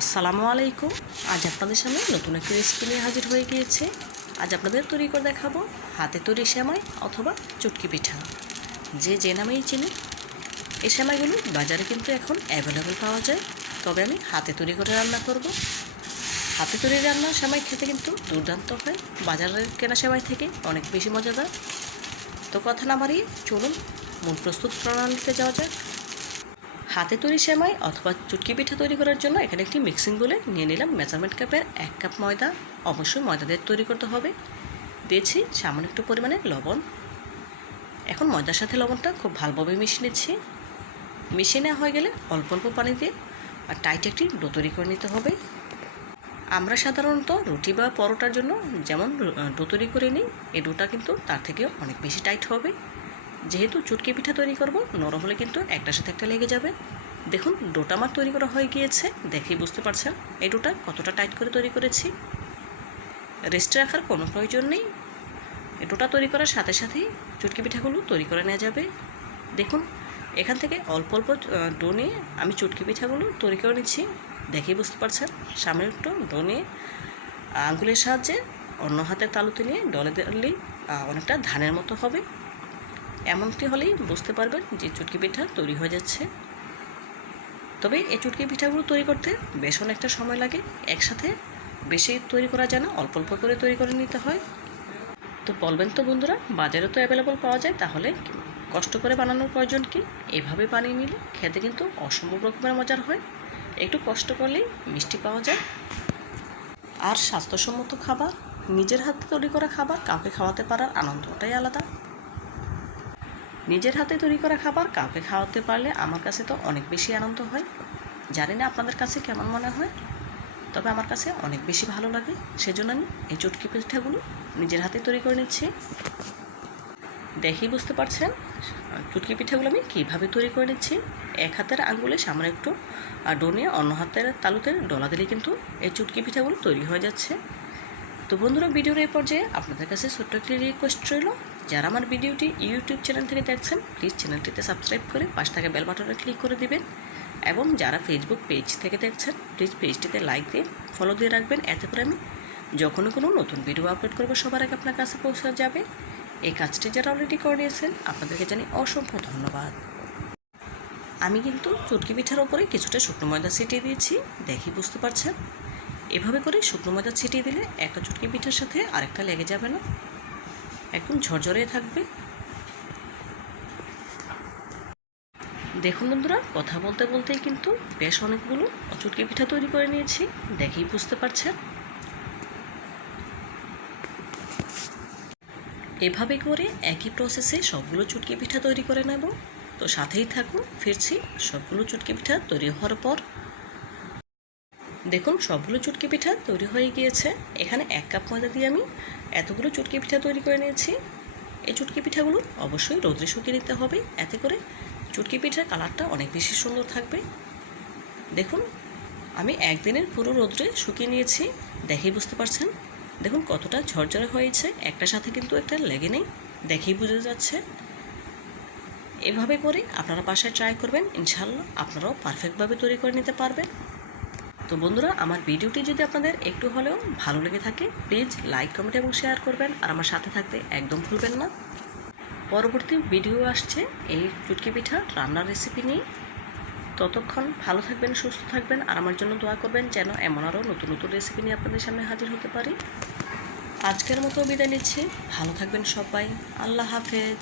আসসালামু আলাইকুম। আজ আপনাদের সামনে নতুন একটি রেসিপি নিয়ে হাজির হয়ে গিয়েছে। আজ আপনাদের তৈরি করে দেখাবো হাতে তৈরি সেমাই অথবা চুটকি পিঠা। যে যে নামেই চিনি, এই সেমাইগুলো বাজারে কিন্তু এখন অ্যাভেলেবেল পাওয়া যায়। তবে আমি হাতে তৈরি করে রান্না করব। হাতে তৈরি রান্না সেমাই খেতে কিন্তু দুর্দান্ত হয়। বাজারের কেনা সেমাই থেকে অনেক বেশি মজাদার। তো কথা না বাড়িয়ে চলুন মূল প্রস্তুত প্রণালীতে যাওয়া যাক। হাতে তৈরি সেমাই অথবা চুটকি পিঠা তৈরি করার জন্য এখানে একটি মিক্সিং বলে নিয়ে নিলাম মেজারমেন্ট কাপের এক কাপ ময়দা। অবশ্যই ময়দা দিয়ে তৈরি করতে হবে। দিয়েছি সামান্য একটু পরিমাণে লবণ। এখন ময়দার সাথে লবণটা খুব ভালোভাবে মিশিয়ে নিচ্ছি। মিশিয়ে নেওয়া হয়ে গেলে অল্প অল্প পানি দিয়ে আর টাইট একটি ডো তৈরি করে নিতে হবে। আমরা সাধারণত রুটি বা পরোটার জন্য যেমন ডো তৈরি করে নিই, এই ডোটা কিন্তু তার থেকেও অনেক বেশি টাইট হবে। যেহেতু চুটকি পিঠা তৈরি করব, নরম হলে কিন্তু একটার সাথে একটা লেগে যাবে। দেখুন, ডোটা আমার তৈরি করা হয়ে গিয়েছে দেখেই বুঝতে পারছেন? এই ডোটা কতটা টাইট করে তৈরি করেছি। রেস্টে রাখার কোনো প্রয়োজন নেই। ডোটা তৈরি করার সাথে সাথেই চুটকি পিঠাগুলো তৈরি করে নেওয়া যাবে। দেখুন, এখান থেকে অল্প অল্প ডো নিয়ে আমি চুটকি পিঠাগুলো তৈরি করে নিচ্ছি। দেখেই বুঝতে পারছেন? সামনে একটু ডো নিয়ে আঙ্গুলের সাহায্যে অন্য হাতের তালুতে নিয়ে ডলে দিলেই অনেকটা ধানের মতো হবে। এমনটি হলেই বুঝতে পারবেন যে চুটকি পিঠা তৈরি হয়ে যাচ্ছে। তবে এই চুটকি পিঠাগুলো তৈরি করতে বেশ অনেকটা সময় লাগে, একসাথে বেশি তৈরি করা যায় না, অল্প অল্প করে তৈরি করে নিতে হয়। তো বলবেন তো বন্ধুরা, বাজারে তো অ্যাভেলেবল পাওয়া যায়, তাহলে কষ্ট করে বানানোর প্রয়োজন কি? এভাবে বানিয়ে নিলে খেতে কিন্তু অসম্ভব রকমের মজার হয়। একটু কষ্ট করলেই মিষ্টি পাওয়া যায়। আর স্বাস্থ্যসম্মত খাবার, নিজের হাতে তৈরি করা খাবার, কাউকে খাওয়াতে পারার আনন্দটাই আলাদা। নিজের হাতে তৈরি করা খাবার কাউকে খাওয়াতে পারলে আমার কাছে তো অনেক বেশি আনন্দ হয়। জানি না আপনাদের কাছে কেমন মনে হয়, তবে আমার কাছে অনেক বেশি ভালো লাগে। সেজন্য আমি এই চটকি পিঠাগুলো নিজের হাতে তৈরি করে নিচ্ছি। দেখেই বুঝতে পারছেন? চুটকি পিঠাগুলো আমি কীভাবে তৈরি করে নিচ্ছি? এক হাতের আঙ্গুলে সামনে একটু ডো নিয়ে অন্য হাতের তালুতে ডলা দিলে কিন্তু এই চুটকি পিঠাগুলো তৈরি হয়ে যাচ্ছে। তো বন্ধুরা, ভিডিওর এই পর্যায়ে আপনাদের কাছে ছোট্ট একটি রিকোয়েস্ট রইল। যারা আমার ভিডিওটি ইউটিউব চ্যানেল থেকে দেখছেন প্লিজ চ্যানেলটিতে সাবস্ক্রাইব করে পাশ থেকে বেল বাটনে ক্লিক করে দিবেন। এবং যারা ফেসবুক পেজ থেকে দেখছেন প্লিজ পেজটিতে লাইক দিয়ে ফলো দিয়ে রাখবেন। এতে করে আমি যখনই কোনো নতুন ভিডিও আপলোড করব, সবার আগে আপনার কাছে পৌঁছা যাবে। এই কাজটি যারা অলরেডি করে নিয়েছেন, আপনাদেরকে জানি অসংখ্য ধন্যবাদ। আমি কিন্তু চুটকি পিঠার ওপরে কিছুটা শুকনো ময়দা ছিটিয়ে দিয়েছি। দেখি, বুঝতে পারছেন? এভাবে করে শুকনো ময়দা ছিটিয়ে দিলে একটা চুটকি পিঠার সাথে আরেকটা লেগে যাবে না। একদম ঝরঝরে থাকবে। দেখুন বন্ধুরা, কথা বলতে বলতেই কিন্তু বেশ অনেকগুলো চুটকি পিঠা তৈরি করে নিয়েছি, দেখেই বুঝতে পারছেন। এভাবে করে একই প্রসেসে সবগুলো চুটকি পিঠা তৈরি করে নেব। তো সাথেই থাকুন, ফিরছি। সবগুলো চুটকি পিঠা তৈরি হওয়ার পর দেখুন, সবগুলো চুটকি পিঠা তৈরি হয়ে গিয়েছে। এখানে এক কাপ ময়দা দিয়ে আমি এতগুলো চুটকি পিঠা তৈরি করে নিয়েছি। এই চুটকি পিঠাগুলো অবশ্যই রোদ্রে শুকিয়ে নিতে হবে। এতে করে চুটকি পিঠার কালারটা অনেক বেশি সুন্দর থাকবে। দেখুন, আমি একদিনের পুরো রোদ্রে শুকিয়ে নিয়েছি। দেখেই বুঝতে পারছেন? দেখুন, কতটা ঝরঝরে হয়েছে। একটা সাথে কিন্তু একটা লেগে নেই। দেখেই বুঝে যাচ্ছে। এভাবে করে আপনারা বাসায় ট্রাই করবেন। ইনশাল্লাহ আপনারাও পারফেক্টভাবে তৈরি করে নিতে পারবেন। তো বন্ধুরা, আমার ভিডিওটি যদি আপনাদের একটু হলেও ভালো লেগে থাকে প্লিজ লাইক কমেন্ট এবং শেয়ার করবেন। আর আমার সাথে থাকতে একদম ভুলবেন না। পরবর্তী ভিডিও আসছে এই চুটকি পিঠা রান্নার রেসিপি নিয়ে। ততক্ষণ ভালো থাকবেন, সুস্থ থাকবেন। আর আমার জন্য দোয়া করবেন যেন এমন আরও নতুন নতুন রেসিপি নিয়ে আপনাদের সামনে হাজির হতে পারি। আজকের মতো বিদায় নিচ্ছি। ভালো থাকবেন সবাই। আল্লাহ হাফেজ।